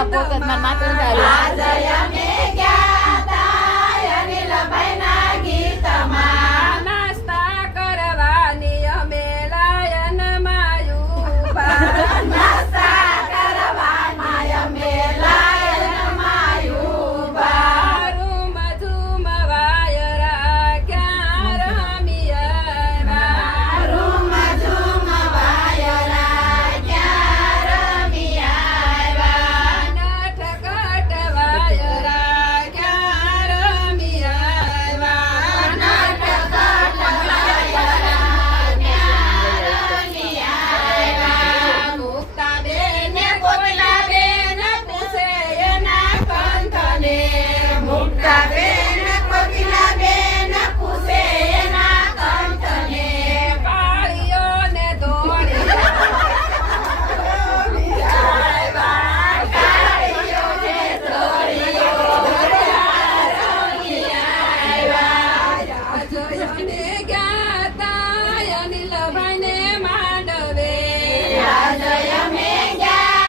ના પોત જ મારા માથે ઉતાર્યું નાસ્તા કરવાની અમે લાયન રૂમ ઝૂમ વાયરા ક્યાં રમી નટખટ વાયરા ક્યાં રમી મુક્તાબેન કોયલાબેન પૂછે એના પંથને